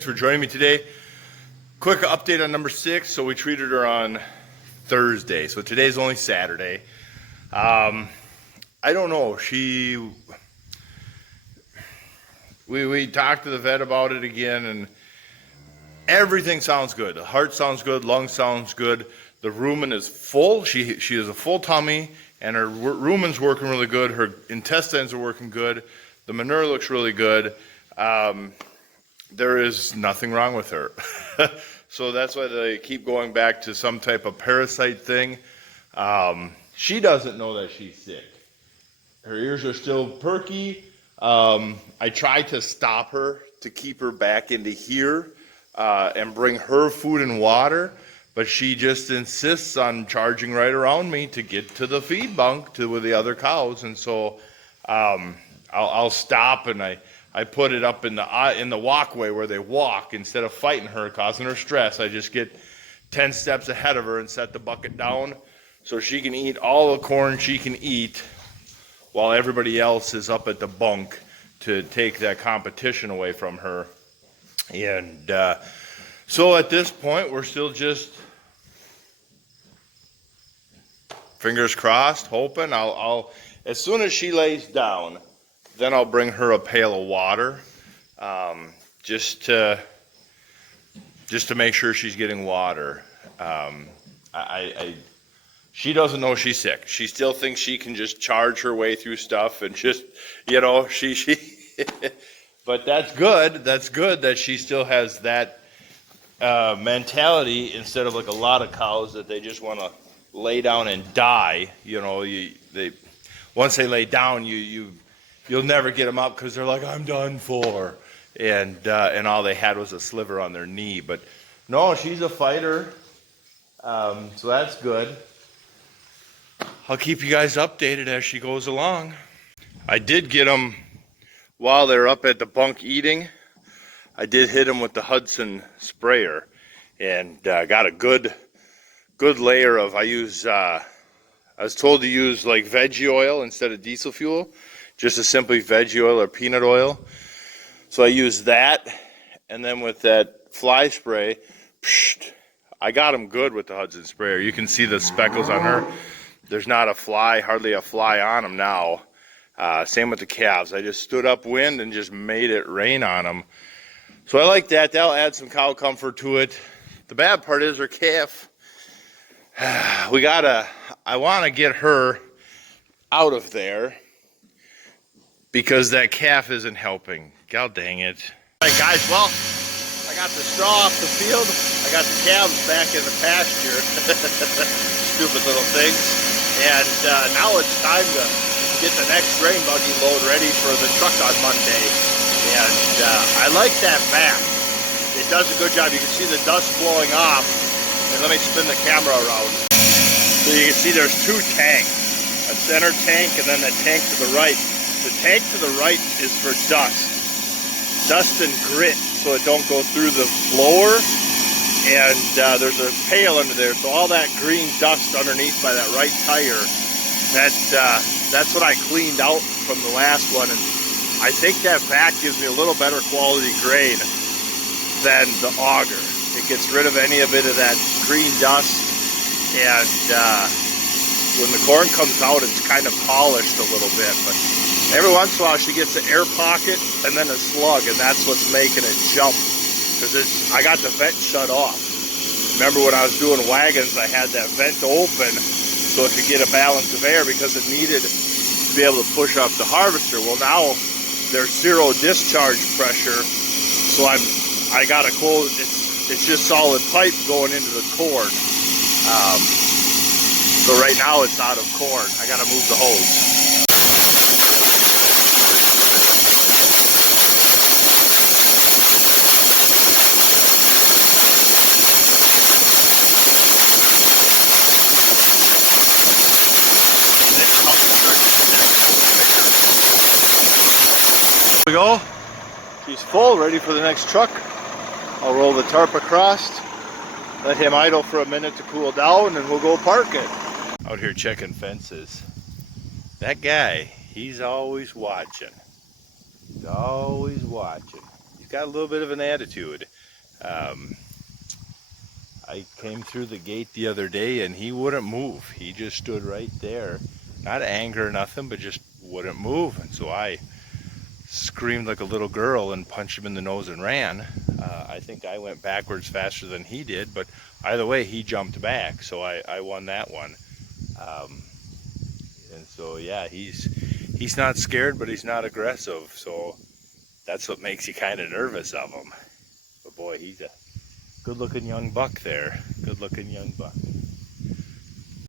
For joining me today. Quick update on number 6. So we treated her on Thursday. So today's only Saturday. I don't know. We talked to the vet about it again, and everything sounds good. The heart sounds good. Lung sounds good. The rumen is full. She has a full tummy, and her rumen's working really good. Her intestines are working good. The manure looks really good. There is nothing wrong with her. So that's why they keep going back to some type of parasite thing. She doesn't know that she's sick. Her ears are still perky. I try to stop her to keep her back into here and bring her food and water, but she just insists on charging right around me to get to the feed bunk with the other cows. And so I'll stop, and I put it up in the walkway where they walk. Instead of fighting her, causing her stress, I just get 10 steps ahead of her and set the bucket down so she can eat all the corn she can eat while everybody else is up at the bunk to take that competition away from her. And so at this point, we're still just fingers crossed, hoping. I'll as soon as she lays down, then I'll bring her a pail of water, just to make sure she's getting water. She doesn't know she's sick. She still thinks she can just charge her way through stuff and just, she. But that's good. That's good that she still has that mentality, instead of like a lot of cows that they just want to lay down and die. Once they lay down, you'll never get them up because they're like, I'm done for, and all they had was a sliver on their knee. But no, she's a fighter, so that's good. I'll keep you guys updated as she goes along. I did get them while they're up at the bunk eating. I did hit them with the Hudson sprayer, and got a good layer of. I was told to use like veggie oil instead of diesel fuel. Just a simply veggie oil or peanut oil. So I used that, and then with that fly spray, I got them good with the Hudson sprayer. You can see the speckles on her. There's not a fly, hardly a fly on them now. Same with the calves. I just stood upwind and just made it rain on them. So I like that. That'll add some cow comfort to it. The bad part is her calf. I want to get her out of there, because that calf isn't helping. God dang it. All right, guys, well, I got the straw off the field. I got the calves back in the pasture. Stupid little things. And now it's time to get the next grain buggy load ready for the truck on Monday. And I like that vac. It does a good job. You can see the dust blowing off. And let me spin the camera around. So you can see there's two tanks. A center tank and then the tank to the right. The tank to the right is for dust and grit, so it don't go through the blower. And there's a pail under there, so all that green dust underneath by that right tire, that's what I cleaned out from the last one. And I think that vac gives me a little better quality grain than the auger. It gets rid of any bit of that green dust, and when the corn comes out, it's kind of polished a little bit. But every once in a while, she gets an air pocket and then a slug, and that's what's making it jump. Because I got the vent shut off. Remember when I was doing wagons, I had that vent open so it could get a balance of air because it needed to be able to push up the harvester. Well, now there's zero discharge pressure, so I got a cold. It's just solid pipe going into the corn. So right now it's out of corn. I got to move the hose. We go. She's full, ready for the next truck. I'll roll the tarp across, let him idle for a minute to cool down, and we'll go park it. Out here checking fences. That guy, he's always watching. He's always watching. He's got a little bit of an attitude. I came through the gate the other day and he wouldn't move. He just stood right there. Not anger or nothing, but just wouldn't move. And so I screamed like a little girl and punched him in the nose and ran. I think I went backwards faster than he did, but either way, he jumped back. So I won that one. And so, yeah, he's not scared, but he's not aggressive. So that's what makes you kind of nervous of him. But boy, he's a good-looking young buck there. Good-looking young buck.